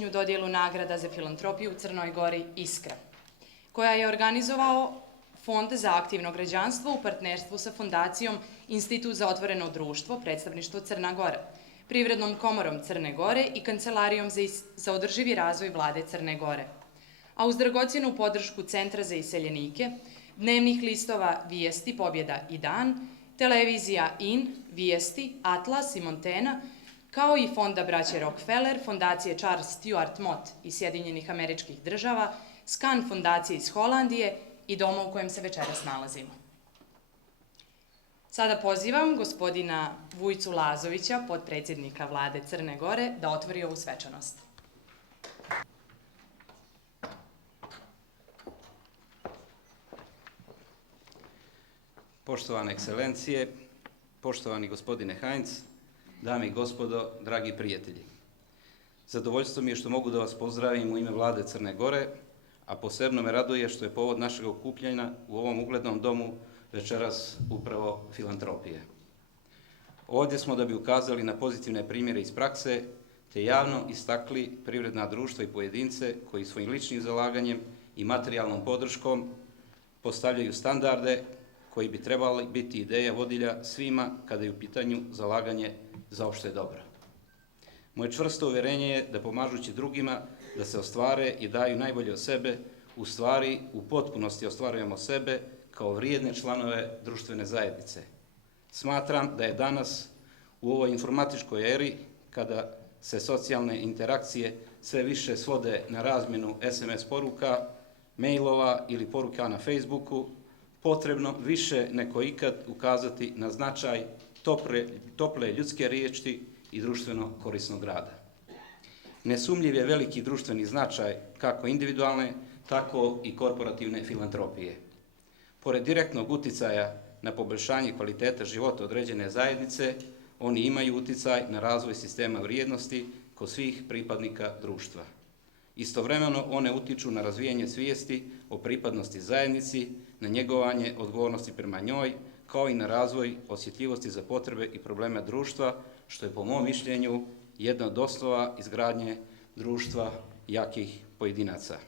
godišnju dodjelu nagrada za filantropiju u Crnoj Gori Iskra, koja je organizovao Fond za aktivno građanstvo u partnerstvu sa Fondacijom Institut za otvoreno društvo, predstavništvo Crna Gora, Privrednom komorom Crne Gore i Kancelarijom za održivi razvoj vlade Crne Gore. A uz dragocjenu podršku Centra za iseljenike, dnevnih listova Vijesti, Pobjeda i Dan, televizija IN, Vijesti, Atlas i Montena, kao i Fonda braće Rockefeller, Fondacije Charles Stewart Mott iz Sjedinjenih Američkih Država, Scan fondacije iz Holandije i doma u kojem se večeras nalazimo. Sada pozivam gospodina Vujcu Lazovića, potpredsjednika vlade Crne Gore, da otvori ovu svečanost. Poštovane ekscelencije, poštovani gospodine Heinz, dame i gospodo, dragi prijatelji. Zadovoljstvo mi je što mogu da vas pozdravim u ime vlade Crne Gore, a posebno me raduje što je povod našeg okupljanja u ovom uglednom domu večeras upravo filantropije. Ovdje smo da bi ukazali na pozitivne primjere iz prakse, te javno istakli privredna društva i pojedince koji svojim ličnim zalaganjem i materijalnom podrškom postavljaju standarde koji bi trebali biti ideja vodilja svima kada je u pitanju zalaganje za opšte dobro. Moje čvrsto uvjerenje je da pomažući drugima da se ostvare i daju najbolje od sebe, u stvari u potpunosti ostvarujemo sebe kao vrijedne članove društvene zajednice. Smatram da je danas u ovoj informatičkoj eri, kada se socijalne interakcije sve više svode na razmjenu SMS poruka, mailova ili poruka na Facebooku, potrebno više nego ikad ukazati na značaj tople ljudske riječi i društveno korisnog rada. Nesumljiv je veliki društveni značaj kako individualne, tako i korporativne filantropije. Pored direktnog uticaja na poboljšanje kvaliteta života određene zajednice, oni imaju uticaj na razvoj sistema vrijednosti kod svih pripadnika društva. Istovremeno one utiču na razvijanje svijesti o pripadnosti zajednici, na njegovanje odgovornosti prema njoj, kao i na razvoj osjetljivosti za potrebe i probleme društva, što je po mom mišljenju jedna od osnova izgradnje društva jakih pojedinaca.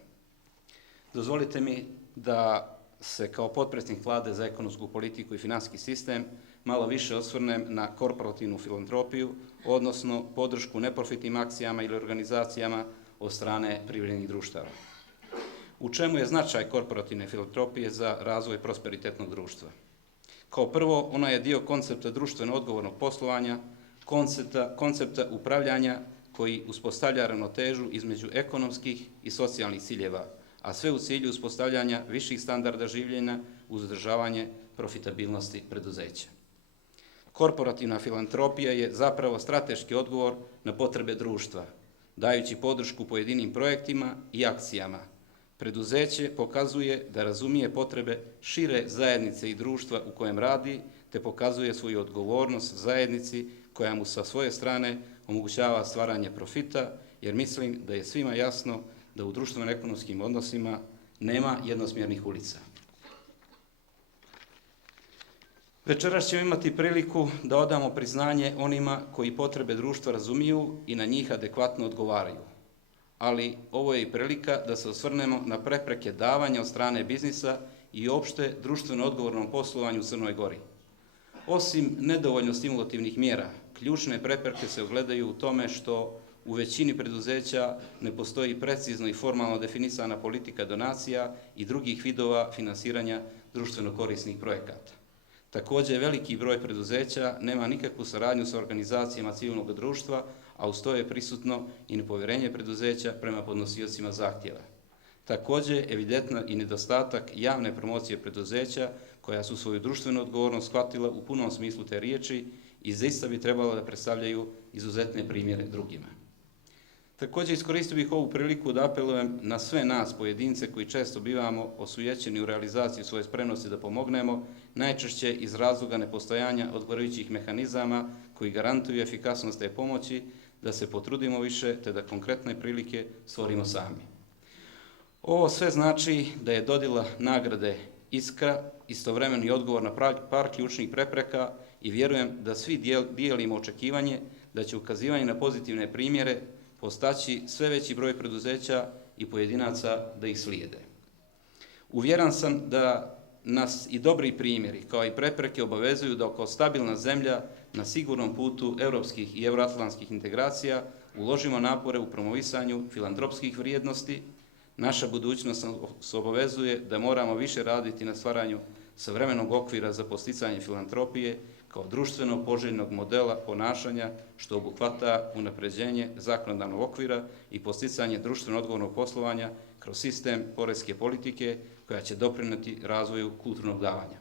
Dozvolite mi da se kao potpredsjednik vlade za ekonomsku politiku i finansijski sistem malo više osvrnem na korporativnu filantropiju, odnosno podršku neprofitnim akcijama ili organizacijama od strane privrednih društava. U čemu je značaj korporativne filantropije za razvoj prosperitetnog društva? Kao prvo, ona je dio koncepta društveno odgovornog poslovanja, koncepta upravljanja koji uspostavlja ravnotežu između ekonomskih i socijalnih ciljeva, a sve u cilju uspostavljanja viših standarda življenja uz održavanje profitabilnosti preduzeća. Korporativna filantropija je zapravo strateški odgovor na potrebe društva, dajući podršku pojedinim projektima i akcijama. Preduzeće pokazuje da razumije potrebe šire zajednice i društva u kojem radi, te pokazuje svoju odgovornost zajednici koja mu sa svoje strane omogućava stvaranje profita, jer mislim da je svima jasno da u društveno-ekonomskim odnosima nema jednosmjernih ulica. Večeras ćemo imati priliku da odamo priznanje onima koji potrebe društva razumiju i na njih adekvatno odgovaraju. Ali ovo je i prilika da se osvrnemo na prepreke davanja od strane biznisa i opšte društveno odgovornom poslovanju u Crnoj Gori. Osim nedovoljno stimulativnih mjera, ključne prepreke se ogledaju u tome što u većini preduzeća ne postoji precizno i formalno definisana politika donacija i drugih vidova finansiranja društveno korisnih projekata. Također, veliki broj preduzeća nema nikakvu saradnju sa organizacijama civilnog društva, a uz to je prisutno i nepovjerenje preduzeća prema podnosiocima zahtjeva. Također, evidentno i nedostatak javne promocije preduzeća koja su svoju društvenu odgovornost shvatila u punom smislu te riječi i zaista bi trebalo da predstavljaju izuzetne primjere drugima. Također, iskoristio bih ovu priliku da apelujem na sve nas pojedince koji često bivamo osujećeni u realizaciji svoje spremnosti da pomognemo, najčešće iz razloga nepostojanja odgovarajućih mehanizama koji garantuju efikasnost te pomoći, da se potrudimo više te da konkretne prilike stvorimo sami. Ovo sve znači da je dodjela nagrade Iskra istovremeno i odgovor na par ključnih prepreka i vjerujem da svi dijelimo očekivanje da će ukazivanje na pozitivne primjere postaći sve veći broj preduzeća i pojedinaca da ih slijede. Uvjeran sam da nas i dobri primjeri, kao i prepreke, obavezuju da kao stabilna zemlja na sigurnom putu europskih i euroatlantskih integracija uložimo napore u promovisanju filantropskih vrijednosti. Naša budućnost se obavezuje da moramo više raditi na stvaranju savremenog okvira za posticanje filantropije kao društveno poželjnog modela ponašanja što obuhvata unapređenje zakonodavnog okvira i posticanje društveno odgovornog poslovanja kroz sistem poreske politike koja će doprinijeti razvoju kulturnog davanja.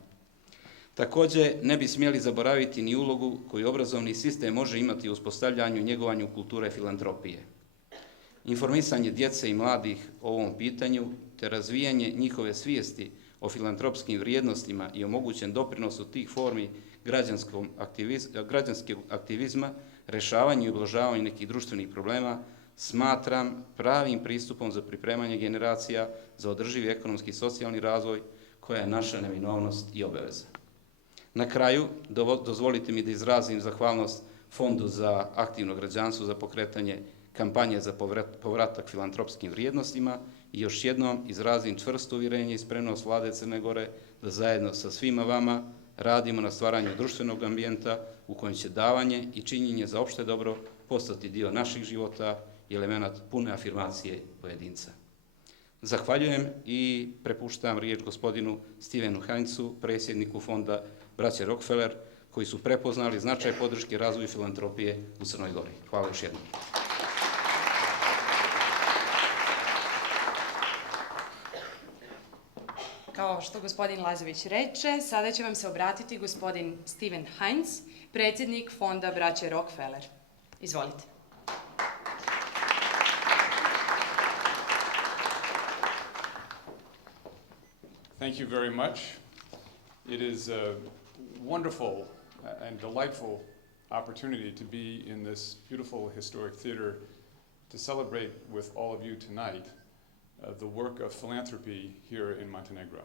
Također, ne bi smjeli zaboraviti ni ulogu koju obrazovni sistem može imati u uspostavljanju i njegovanju kulture filantropije. Informisanje djece i mladih o ovom pitanju te razvijanje njihove svijesti o filantropskim vrijednostima i o mogućem doprinosu tih formi građanskog aktivizma, rješavanju i ublažavanju nekih društvenih problema, smatram pravim pristupom za pripremanje generacija za održivi ekonomski i socijalni razvoj koja je naša neminovnost i obaveza. Na kraju, dozvolite mi da izrazim zahvalnost Fondu za aktivno građanstvo za pokretanje kampanje za povratak filantropskim vrijednostima i još jednom izrazim čvrsto uvjerenje i spremnost Vlade Crne Gore da zajedno sa svima vama radimo na stvaranju društvenog ambijenta u kojem će davanje i činjenje za opšte dobro postati dio naših života i element pune afirmacije pojedinca. Zahvaljujem i prepuštam riječ gospodinu Stevenu Heinzu, predsjedniku Fonda Braće Rockefeller, koji su prepoznali značaj podrške razvoju filantropije u Crnoj Gori. Hvala još jednom. Kao što gospodin Lazović reče, sada će vam se obratiti gospodin Steven Heinz, predsjednik Fonda Braće Rockefeller. Izvolite. Thank you very much. It is a wonderful and delightful opportunity to be in this beautiful historic theater to celebrate with all of you tonight the work of philanthropy here in Montenegro.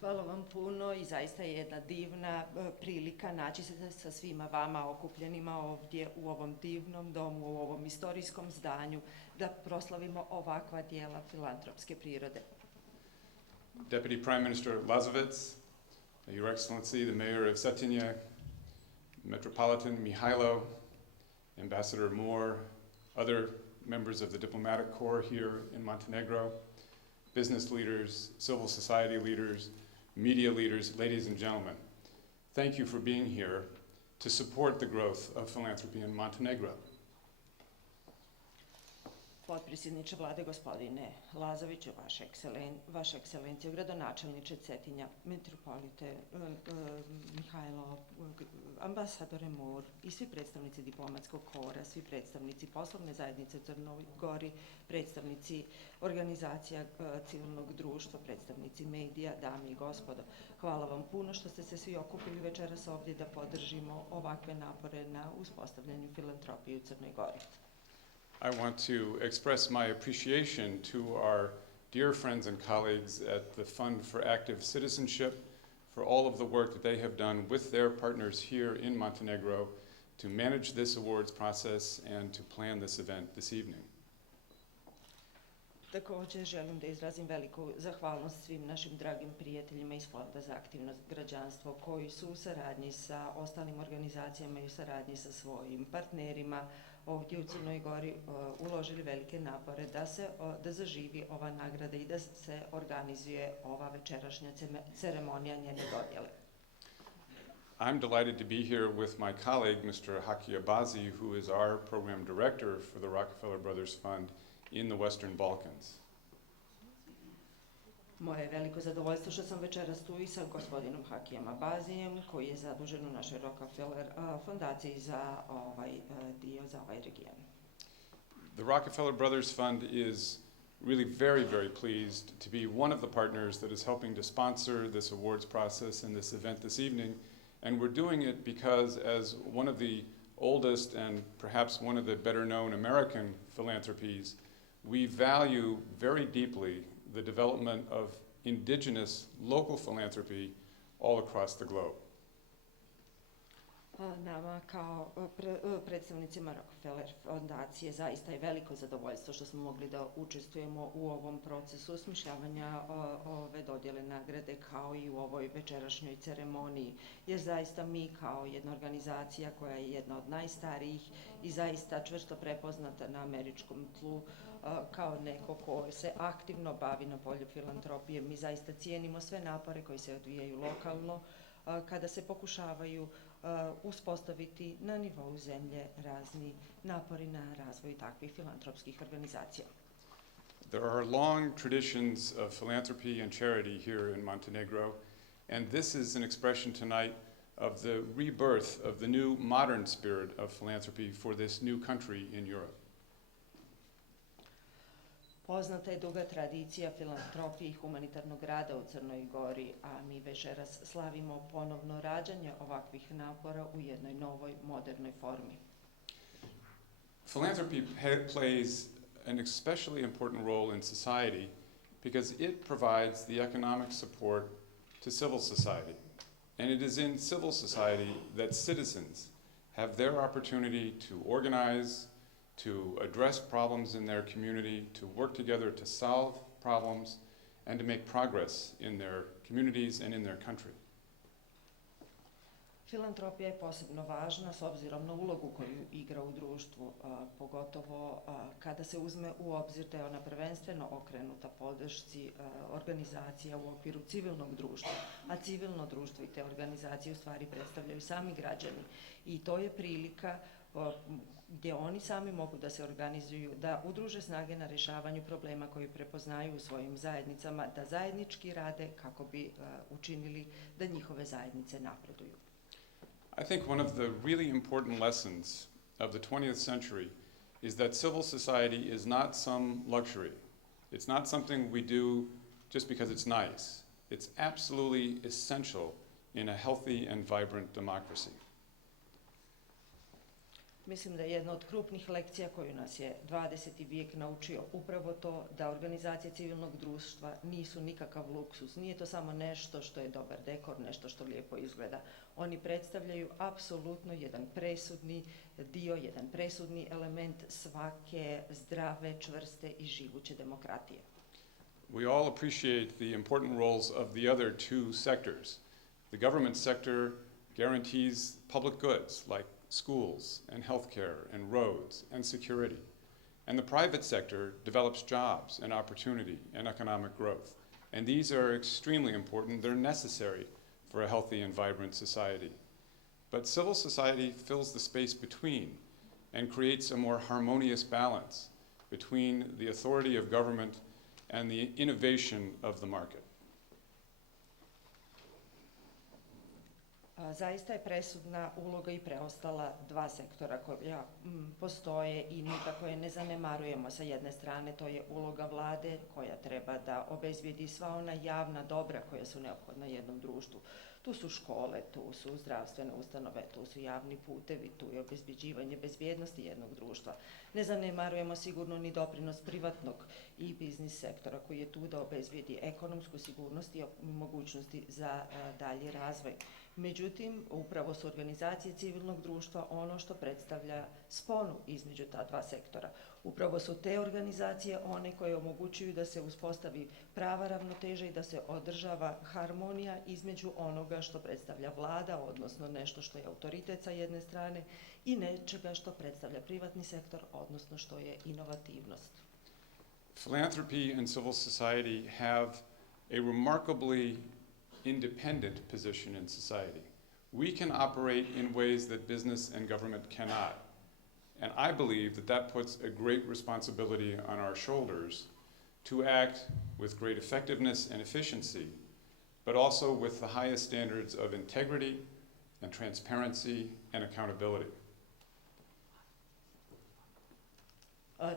Hvala vam puno i zaista je jedna divna prilika naći se sa svima vama okupljenima ovdje u ovom divnom domu, u ovom istorijskom zdanju, da proslavimo ovakva dijela filantropske prirode. Deputy Prime Minister Lazovic, Your Excellency, the Mayor of Cetinje, Metropolitan Mihailo, Ambassador Moore, other members of the diplomatic corps here in Montenegro, business leaders, civil society leaders, media leaders, ladies and gentlemen, thank you for being here to support the growth of philanthropy in Montenegro. Potpredsjedniče vlade gospodine Lazoviću, vaša ekscelencijo, gradonačelniče Cetinja, metropolite Mihajlo, ambasadore Mur i svi predstavnici diplomatskog kora, svi predstavnici poslovne zajednice u Crnoj Gori, predstavnici organizacija civilnog društva, predstavnici medija, dame i gospodo. Hvala vam puno što ste se svi okupili večeras ovdje da podržimo ovakve napore na uspostavljanju filantropije u Crnoj Gori. I want to express my appreciation to our dear friends and colleagues at the Fund for Active Citizenship for all of the work that they have done with their partners here in Montenegro to manage this awards process and to plan this event this evening. Također želim da izrazim veliku zahvalnost svim našim dragim prijateljima iz Fonda za aktivno građanstvo koji su u saradnji sa ostalim organizacijama i u saradnji sa svojim partnerima ovdje u Crnoj Gori uložili velike napore da zaživi ova nagrada i da se organizuje ova večerašnja ceremonija njene dodjele. I'm delighted to be here with my colleague, Mr. Haki Abazi, who is our program director for the Rockefeller Brothers Fund in the Western Balkans. Moje je veliko zadovoljstvo što sam večeras tu i sa gospodinom Hakijem Abazijem, koji je zadužen u našoj Rockefeller fondaciji za ovaj dio, za ovaj region. The Rockefeller Brothers Fund is really very pleased to be one of the partners that is helping to sponsor this awards process and this event this evening. And we're doing it because as one of the oldest and perhaps one of the better known American philanthropies, we value very deeply the development of indigenous local philanthropy all across the globe. Nama kao predstavnicima Rockefeller fondacije zaista je veliko zadovoljstvo što smo mogli da učestvujemo u ovom procesu osmišljavanja ove dodjele nagrade kao i u ovoj večerašnjoj ceremoniji, jer zaista mi kao jedna organizacija koja je jedna od najstarijih i zaista čvrsto prepoznata na američkom tlu kao neko ko se aktivno bavi na polju filantropije, mi zaista cijenimo sve napore koji se odvijaju lokalno kada se pokušavaju uspostaviti na nivou zemlje razni napori na razvoj takvih filantropskih organizacija. There are long traditions of philanthropy and charity here in Montenegro, and this is an expression tonight of the rebirth of the new modern spirit of philanthropy for this new country in Europe. Poznata je duga tradicija filantropije i humanitarnog rada u Crnoj Gori, a mi večeras slavimo ponovno rađanje ovakvih napora u jednoj novoj, modernoj formi. Philanthropy plays an especially important role in society because it provides the economic support to civil society. And it is in civil society that citizens have their opportunity to organize, to address problems in their community, to work together to solve problems, and to make progress in their communities and in their country. Filantropija je posebno važna s obzirom na ulogu koju igra u društvu, pogotovo kada se uzme u obzir da je ona prvenstveno okrenuta podršci organizacija u okviru civilnog društva, a civilno društvo i te organizacije u stvari predstavljaju sami građani. I to je prilika gdje oni sami mogu da se organizuju, da udruže snage na rješavanju problema koji prepoznaju u svojim zajednicama, da zajednički rade kako bi učinili da njihove zajednice napreduju. I think one of the really important lessons of the 20th century is that civil society is not some luxury. It's not something we do just because it's nice. It's absolutely essential in a healthy and vibrant democracy. Mislim da je jedna od krupnih lekcija koju nas je 20. vijek naučio upravo to da organizacije civilnog društva nisu nikakav luksuz. Nije to samo nešto što je dobar dekor, nešto što lijepo izgleda. Oni predstavljaju apsolutno jedan presudni dio, jedan presudni element svake zdrave, čvrste i živuće demokratije. We all appreciate the important roles of the other two sectors. The government sector guarantees public goods like schools and healthcare and roads and security. And the private sector develops jobs and opportunity and economic growth. And these are extremely important. They're necessary for a healthy and vibrant society. But civil society fills the space between and creates a more harmonious balance between the authority of government and the innovation of the market. Zaista je presudna uloga i preostala dva sektora koja postoje i nikako je ne zanemarujemo. Sa jedne strane to je uloga vlade koja treba da obezbijedi sva ona javna dobra koja su neophodna jednom društvu. Tu su škole, tu su zdravstvene ustanove, tu su javni putevi, tu je obezbeđivanje bezbjednosti jednog društva. Ne zanemarujemo sigurno ni doprinos privatnog i biznis sektora koji je tu da obezbijedi ekonomsku sigurnost i mogućnosti za dalji razvoj. Međutim, upravo su organizacije civilnog društva ono što predstavlja sponu između ta dva sektora. Upravo su te organizacije one koje omogućuju da se uspostavi prava ravnoteža i da se održava harmonija između onoga što predstavlja vlada, odnosno nešto što je autoritet sa jedne strane, i nečega što predstavlja privatni sektor, odnosno što je inovativnost. Philanthropy and civil society have a remarkably independent position in society. We can operate in ways that business and government cannot. And I believe that that puts a great responsibility on our shoulders to act with great effectiveness and efficiency, but also with the highest standards of integrity and transparency and accountability.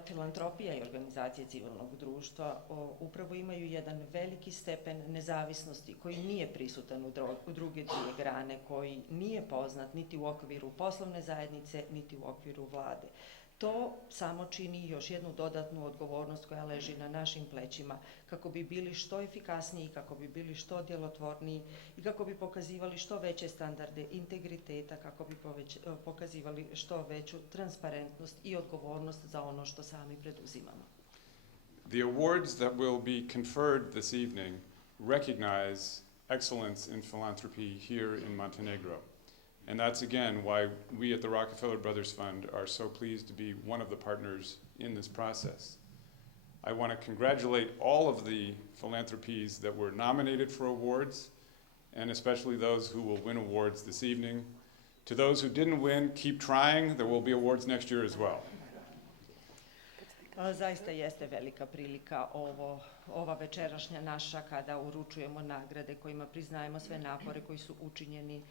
Filantropija i organizacije civilnog društva upravo imaju jedan veliki stepen nezavisnosti koji nije prisutan u druge dvije grane, koji nije poznat niti u okviru poslovne zajednice, niti u okviru vlade. To samo čini još jednu dodatnu odgovornost koja leži na našim plećima kako bi bili što efikasniji, kako bi bili što djelotvorniji i kako bi pokazivali što veće standarde integriteta, kako bi pokazivali što veću transparentnost i odgovornost za ono što sami preduzimamo. The awards that will be conferred this evening recognize excellence in philanthropy here in Montenegro. And that's again why we at the Rockefeller Brothers Fund are so pleased to be one of the partners in this process. I want to congratulate all of the philanthropies that were nominated for awards, and especially those who will win awards this evening. To those who didn't win, keep trying. There will be awards next year as well. Zaista jeste velika prilika ova večerašnja naša kada uručujemo nagrade kojima priznajemo sve napore koji su učinjeni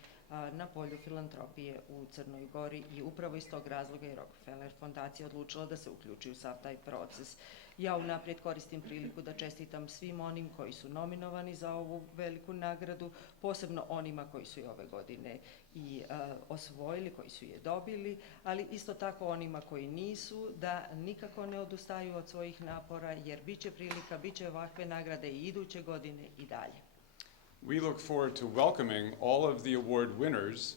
na polju filantropije u Crnoj Gori i upravo iz tog razloga je Rockefeller fondacija odlučila da se uključi u sav taj proces. Ja unaprijed koristim priliku da čestitam svim onim koji su nominovani za ovu veliku nagradu, posebno onima koji su je ove godine i osvojili, koji su je dobili, ali isto tako onima koji nisu, da nikako ne odustaju od svojih napora, jer bit će prilika, bit će ovakve nagrade i iduće godine i dalje. We look forward to welcoming all of the award winners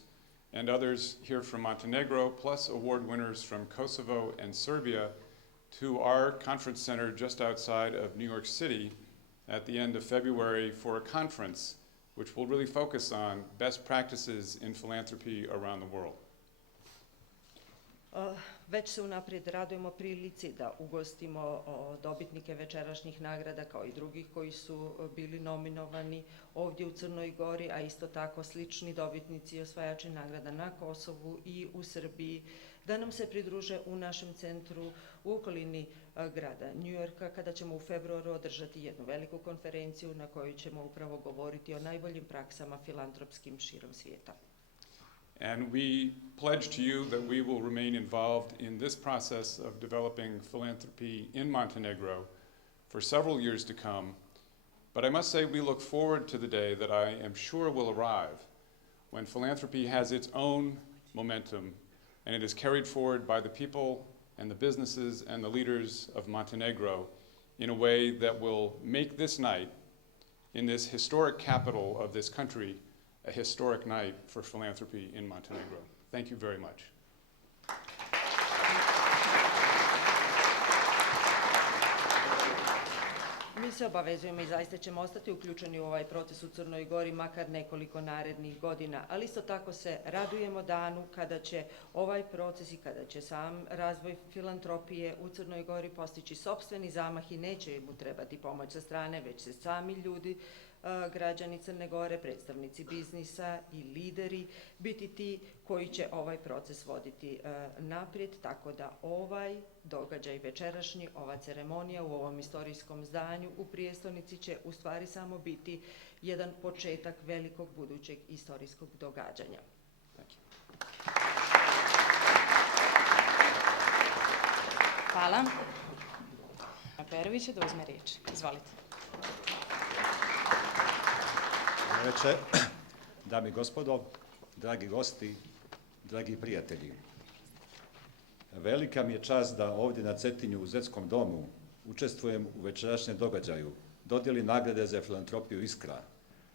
and others here from Montenegro, plus award winners from Kosovo and Serbia, to our conference center just outside of New York City at the end of February for a conference which will really focus on best practices in philanthropy around the world. Već se unaprijed radujemo prilici da ugostimo dobitnike večerašnjih nagrada kao i drugih koji su bili nominovani ovdje u Crnoj Gori, a isto tako slični dobitnici i osvajači nagrada na Kosovu i u Srbiji, da nam se pridruže u našem centru u okolini grada New Yorka, kada ćemo u februaru održati jednu veliku konferenciju na kojoj ćemo upravo govoriti o najboljim praksama filantropskim širom svijeta. And we pledge to you that we will remain involved in this process of developing philanthropy in Montenegro for several years to come. But I must say we look forward to the day that I am sure will arrive when philanthropy has its own momentum and it is carried forward by the people and the businesses and the leaders of Montenegro in a way that will make this night in this historic capital of this country a historic night for philanthropy in Montenegro. Thank you very much. Mi se obavezujemo i zaista ćemo ostati uključeni u ovaj proces u Crnoj Gori makar nekoliko narednih godina, ali isto tako se radujemo danu kada će ovaj proces i kada će sam razvoj filantropije u Crnoj Gori postići sopstveni zamah i neće mu trebati pomoć sa strane, već se sami ljudi, građani Crne Gore, predstavnici biznisa i lideri biti ti koji će ovaj proces voditi naprijed, tako da ovaj događaj večerašnji, ova ceremonija u ovom istorijskom zdanju u prijestolnici će u stvari samo biti jedan početak velikog budućeg istorijskog događanja. Hvala. Perović će da uzme riječ. Izvolite. Dobro večer, dame i gospodo, dragi gosti, dragi prijatelji. Velika mi je čast da ovdje na Cetinju u Zetskom domu učestvujem u večerašnjem događaju, dodjeli nagrade za filantropiju Iskra.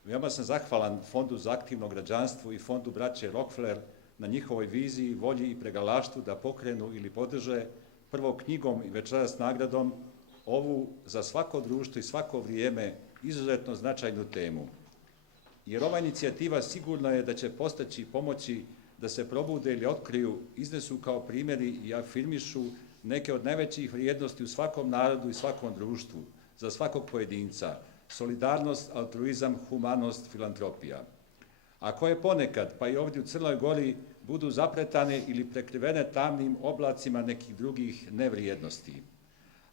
Veoma sam zahvalan Fondu za aktivno građanstvo i Fondu braće Rockefeller na njihovoj viziji, volji i pregalaštvu da pokrenu ili podrže prvo knjigom i večeras nagradom ovu za svako društvo i svako vrijeme izuzetno značajnu temu. Jer ova inicijativa sigurno je da će postaći pomoći da se probude ili otkriju, iznesu kao primjeri i afirmišu neke od najvećih vrijednosti u svakom narodu i svakom društvu, za svakog pojedinca, solidarnost, altruizam, humanost, filantropija. A koje ponekad, pa i ovdje u Crnoj Gori, budu zapretane ili prekrivene tamnim oblacima nekih drugih nevrijednosti.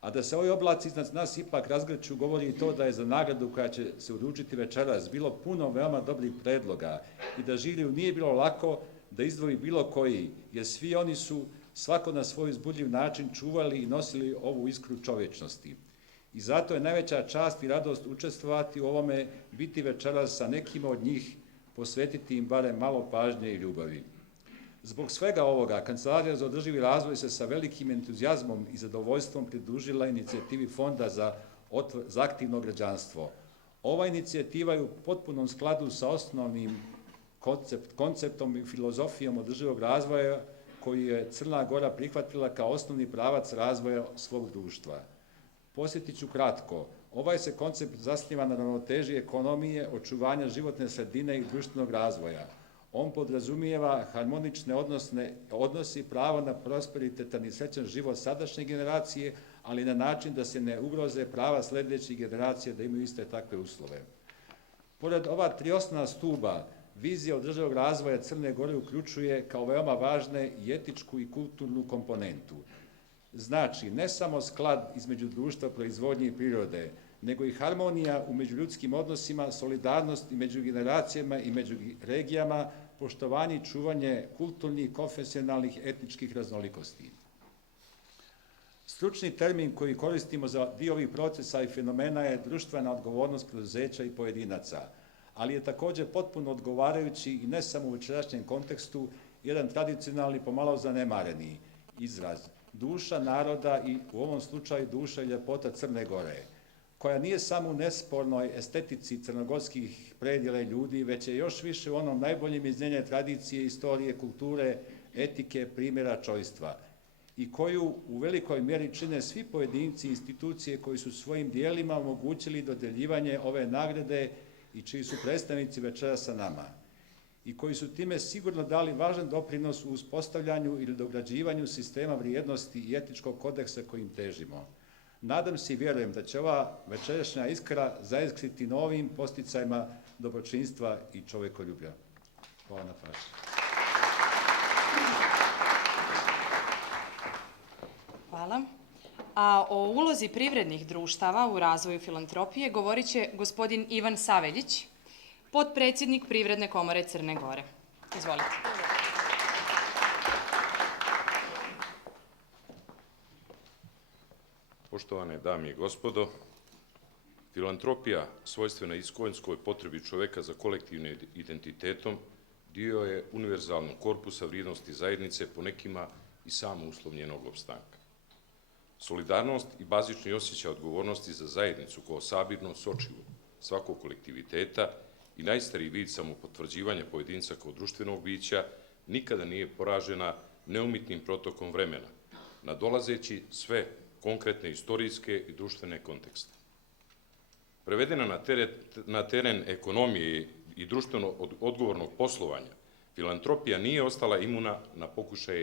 A da se ovi oblaci iznad nas ipak razgrću, govori i to da je za nagradu koja će se uručiti večeras bilo puno veoma dobrih predloga i da žiriju nije bilo lako da izdvoji bilo koji, jer svi oni su svako na svoj uzbudljiv način čuvali i nosili ovu iskru čovječnosti. I zato je najveća čast i radost učestvovati u ovome, biti večeras sa nekima od njih, posvetiti im barem malo pažnje i ljubavi. Zbog svega ovoga, Kancelarija za održivi razvoj se sa velikim entuzijazmom i zadovoljstvom pridružila inicijativi Fonda za aktivno građanstvo. Ova inicijativa je u potpunom skladu sa osnovnim konceptom i filozofijom održivog razvoja koju je Crna Gora prihvatila kao osnovni pravac razvoja svog društva. Posjetit ću kratko. Ovaj se koncept zasniva na ravnoteži ekonomije, očuvanja životne sredine i društvenog razvoja. On podrazumijeva harmonične odnosi i pravo na prosperitetan i srećan život sadašnje generacije, ali na način da se ne ugroze prava sledećih generacija da imaju iste takve uslove. Pored ova tri osnovna stuba, vizija održivog razvoja Crne Gore uključuje kao veoma važne i etičku i kulturnu komponentu. Znači, ne samo sklad između društva, proizvodnje i prirode, nego i harmonija u međuljudskim odnosima, solidarnost i među generacijama i među regijama, poštovanje i čuvanje kulturnih, konfesionalnih, etničkih raznolikosti. Stručni termin koji koristimo za dio ovih procesa i fenomena je društvena odgovornost preduzeća i pojedinaca, ali je takođe potpuno odgovarajući i ne samo u večerašnjem kontekstu jedan tradicionalni, pomalo zanemareni izraz, duša naroda i u ovom slučaju duša i ljepota Crne Gore, koja nije samo u nespornoj estetici crnogorskih predjela i ljudi, već je još više u onom najboljem iz njene tradicije, istorije, kulture, etike, primjera, čojstva, i koju u velikoj mjeri čine svi pojedinci i institucije koji su svojim dijelima omogućili dodeljivanje ove nagrade i čiji su predstavnici večera sa nama, i koji su time sigurno dali važan doprinos u uspostavljanju ili dograđivanju sistema vrijednosti i etičkog kodeksa kojim težimo. Nadam se i vjerujem da će ova večerašnja iskra zaiskriti novim posticajima dobročinstva i čovekoljublja. Hvala na pažnji. Hvala. A o ulozi privrednih društava u razvoju filantropije govorit će gospodin Ivan Saveljić, potpredsjednik Privredne komore Crne Gore. Izvolite. Poštovane dame i gospodo, filantropija, svojstvena iskonskoj potrebi čoveka za kolektivnim identitetom, dio je univerzalnog korpusa vrijednosti zajednice, ponekima i samouslovljenog opstanka. Solidarnost i bazični osjećaj odgovornosti za zajednicu kao sabirno sočivo svakog kolektiviteta i najstariji vid samopotvrđivanja pojedinca kao društvenog bića nikada nije poražena neumitnim protokom vremena, nadolazeći sve konkretne istorijske i društvene kontekste. Prevedena na teren ekonomije i društveno odgovornog poslovanja, filantropija nije ostala imuna na pokušaje